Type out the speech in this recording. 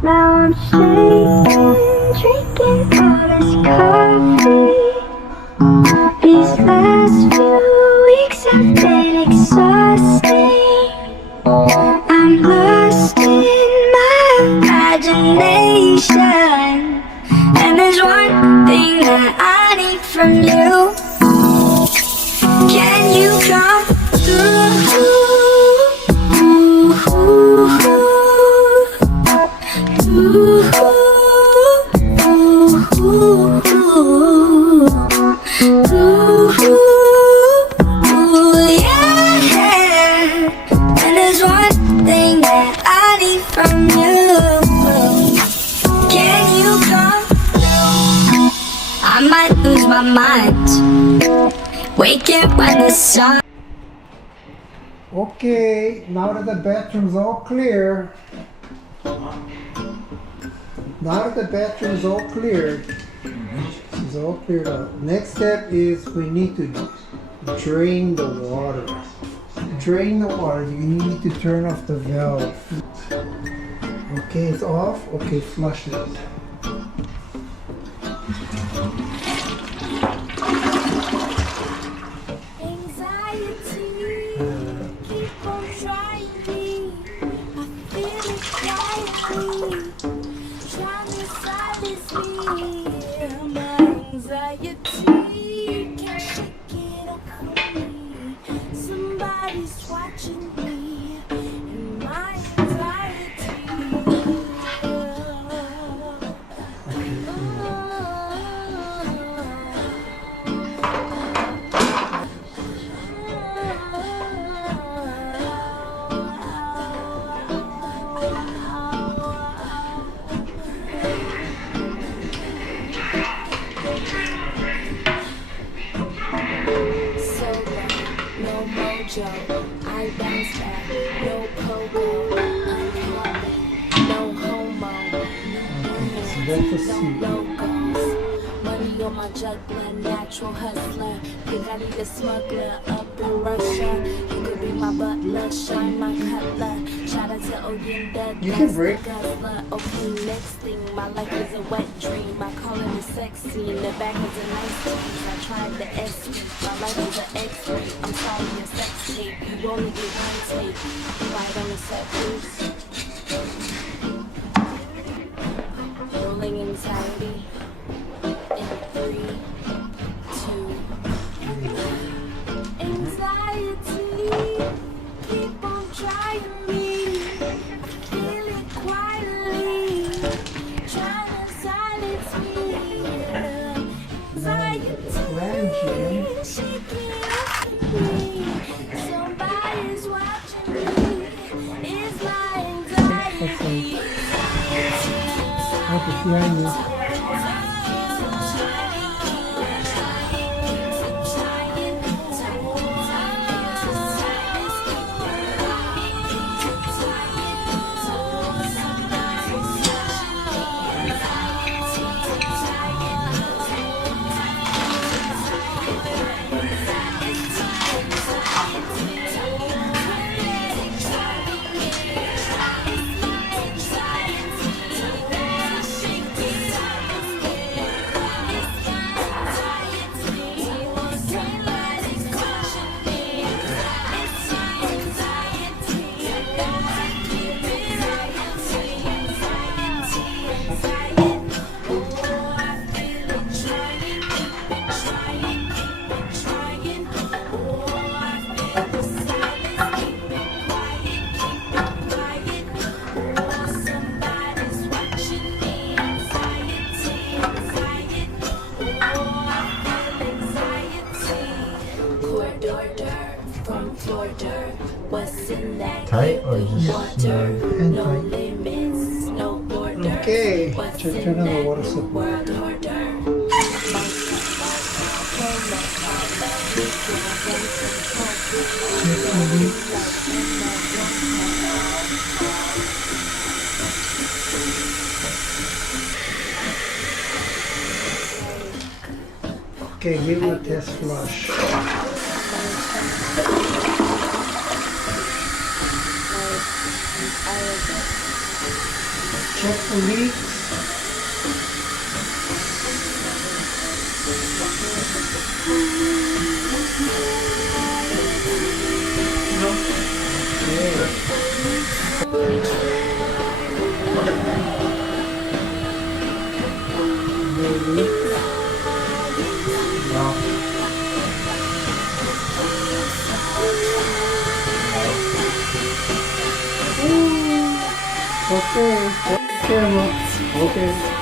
Now I'm shaking, drinking all this coffee. These last few weeks have been exhausting. I'm lost in my imagination, and there's one thing that I need from you. Can you come through? Yeah. And there's one thing that I need from you. Can you come through? I might lose my mind, waking when the sun. Okay, now that the bathroom's all clear, it's all cleared out. Next step is we need to drain the water. Drain the water, you need to turn off the valve. Okay, it's off. Okay, flush it. I bounce back, no pogo, no homo, no logos. Money on my juggler, natural hustler. Think I need a smuggler up in Russia. You could be my butler, shine my cutler. Shout out to Oyenda, that's the guzzler. Okay, next thing, my life is a wet dream. I call it a sex scene, the back is a nice tease. I tried the S, my life is an X-ray. I'm sorry, your sex tape, you only get one tape. Right on the set, please. Rolling anxiety. In 3, 2, anxiety, keep on trying me. I feel it quietly, trying to silence me. Anxiety, shaking me. Somebody's watching me. It's my anxiety. Tight or just hand tight? Okay, turn on the water supply. Okay, give it a test flush. Check the leaks. Okay. Okay. Okay.